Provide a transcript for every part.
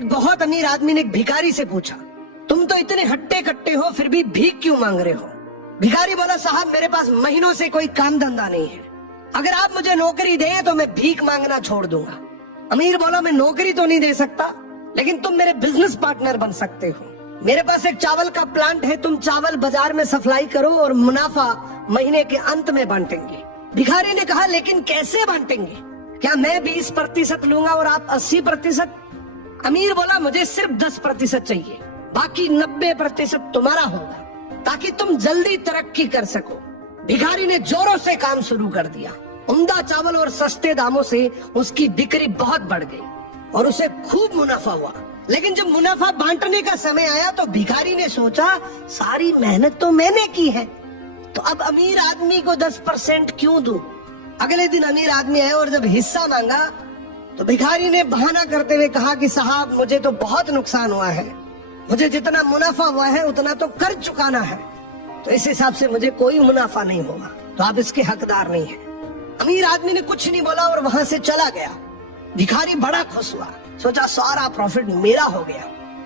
एक बहुत अमीर आदमी ने एक भिखारी से पूछा, तुम तो इतने हट्टे कट्टे हो फिर भी भीख क्यों मांग रहे हो? भिखारी बोला, साहब मेरे पास महीनों से कोई काम धंधा नहीं है, अगर आप मुझे नौकरी दे तो मैं भीख मांगना छोड़ दूंगा। अमीर बोला, मैं नौकरी तो नहीं दे सकता, लेकिन तुम मेरे बिजनेस पार्टनर बन सकते हो। मेरे पास एक चावल का प्लांट है, तुम चावल बाजार में सप्लाई करो और मुनाफा महीने के अंत में बांटेंगे। भिखारी ने कहा, लेकिन कैसे बांटेंगे? क्या मैं 20% लूंगा और आप 80%? अमीर बोला, मुझे सिर्फ 10% चाहिए, बाकी 90% तुम्हारा होगा, ताकि तुम जल्दी तरक्की कर सको। भिखारी ने जोरों से काम शुरू कर दिया। उम्दा चावल और सस्ते दामों से उसकी बिक्री बहुत बढ़ गई और उसे खूब मुनाफा हुआ। लेकिन जब मुनाफा बांटने का समय आया तो भिखारी ने सोचा, सारी मेहनत तो मैंने की है, तो अब अमीर आदमी को 10% क्यों दूं? अगले दिन अमीर आदमी आया और जब हिस्सा मांगा तो भिखारी ने बहाना करते हुए कहा कि साहब मुझे तो बहुत नुकसान हुआ है, मुझे जितना मुनाफा हुआ है उतना तो कर्ज चुकाना है, तो इस हिसाब से मुझे कोई मुनाफा नहीं होगा, तो आप इसके हकदार नहीं हैं। अमीर आदमी ने कुछ नहीं बोला और वहां से चला गया। भिखारी बड़ा खुश हुआ, सोचा सारा प्रॉफिट मेरा हो गया।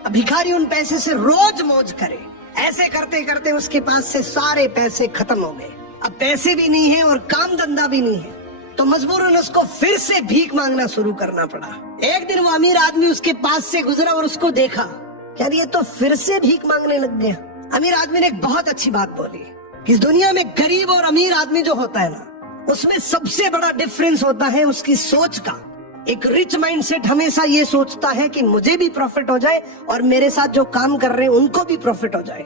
अब भिखारी उन पैसे से रोज मौज करे। ऐसे करते करते उसके पास से सारे पैसे खत्म हो गए। अब पैसे भी नहीं है और काम धंधा भी नहीं है, तो मजबूरन उसको फिर से भीख मांगना शुरू करना पड़ा। एक दिन वो अमीर आदमी उसके पास से गुजरा और उसको देखा, यार ये तो फिर से भीख मांगने लग गया। अमीर आदमी ने एक बहुत अच्छी बात बोली कि इस दुनिया में गरीब और अमीर आदमी जो होता है ना, उसमें सबसे बड़ा डिफरेंस होता है उसकी सोच का। एक रिच माइंडसेट हमेशा ये सोचता है कि मुझे भी प्रॉफिट हो जाए और मेरे साथ जो काम कर रहे हैं उनको भी प्रॉफिट हो जाए।